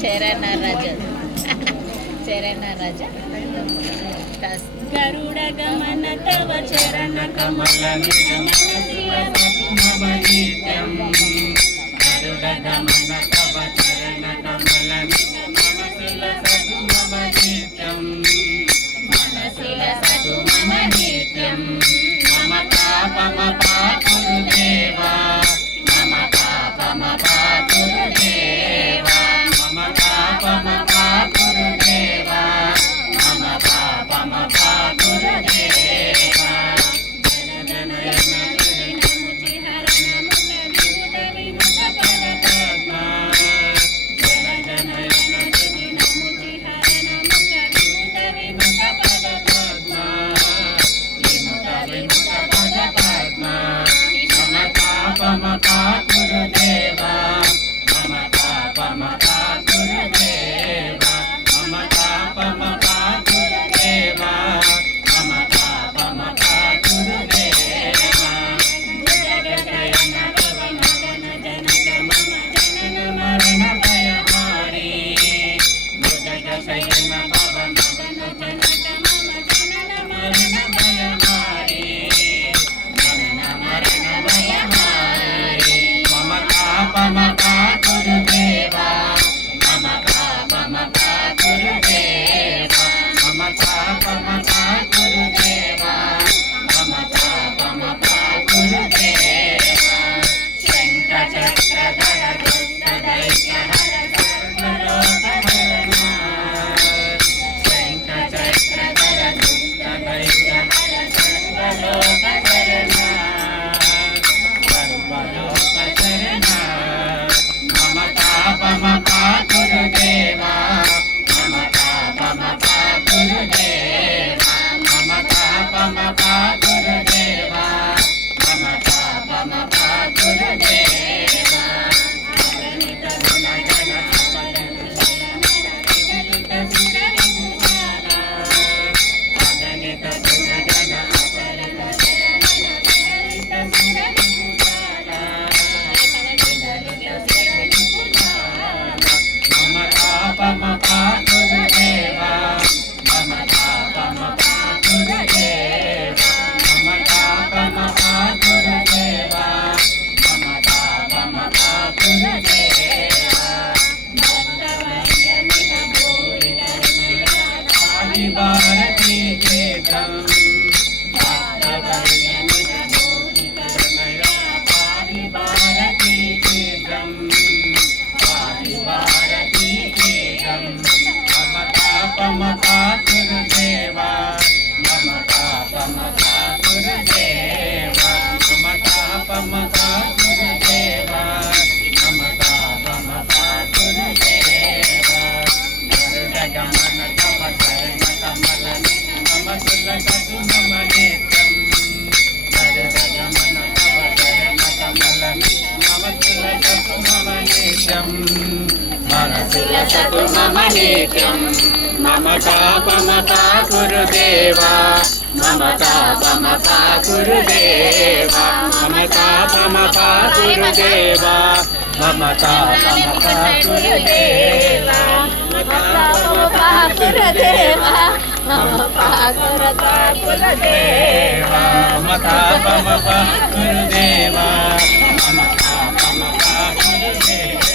చరణ రజ చరణ రజ గరుడ గమన తవ చరణ కమల నిత్యం గరుడ గమన తవ చరణ కమల మనసిల సదు మమ నిత్యం మనసిల సదు మమ నిత్యం మమ పాపమ పాపురు దేవా మమ పాపమ పాపురు దేవా మమ పాపమ పాపురు దేవా మమ పాపమ పాపురు దేవా జననయన ముచి హరణ ముఖ విముద విముద పద పద్మ జననయన ముచి హరణ ముఖ విముద విముద పద పద్మ విముద విముద పద పద్మ మమ పాపమ పాపురు దేవా మమ పాపమ పాపురు దేవా మమ పాపమ పాపురు దేవా మమ పాపమ పాపురు దేవా జగదయన భవ మదన జనక మమ జనన మరణ భయహారి జగదయన భవ మదన జనక మమ జనన మరణ భయహారి జనన మరణ భయహారి మమ పాపమ పాపురు దేవా మమ పాపమ పాపురు దేవా మమ పాపమ పాపురు దేవా మమ పాపమ పాపురు దేవా శంఖ చక్రధర దుష్ట దైత్య హర సర్వలోక హరణ శంఖ చక్రధర దుష్ట దైత్య హర సర్వలోక హరణ సర్వలోక శరణ మమ పాపమ పాపురు దేవా మమ పాపమ పాపురు దేవా మమ పాపమ పాపురు దేవా మమ పాపమ పాపురు దేవా అగణిత గుణ గణ అగణిత సుర విభూషణ అగణిత గుణ గణ అపరణ అగణిత సుర విభూషణ మమ పాపమ పాపురు దేవా మమ పాపమ పాపురు దేవా మమ పాపమ పాపురు దేవా మమ పాపమ పాపురు దేవా భక్తవర్య నిహ భూరి ఆది భారతీ గీతం భక్తవర్య నిహ భూరి ఆది భారతీ గీతం ఆది భారతీ గీతం మమ పాపమ పాపురు దేవా మమ పాపమ పాపురు దేవా మమ పాపమ పాపురు దేవా మమ పాపమ పాపురు దేవా గరుడ గమన తవ చరణ కమల మమ సులసతు మమ నిత్యం గరుడ గమన తవ చరణ కమల మమ సులసతు మమ నిత్యం మనసుల సతు మమ నిత్యం మమ పాపమ పాపురు దేవా మమ పాపమ పాపురు దేవా మమ పాపమ పాపురు దేవా మమ పాపమ పాపురు దేవా పాపుర దేవా మమ పాకుర పాపుర దేవా మమ పాపమ పాపురు దేవా మమ పాపమ పాపురు దేవా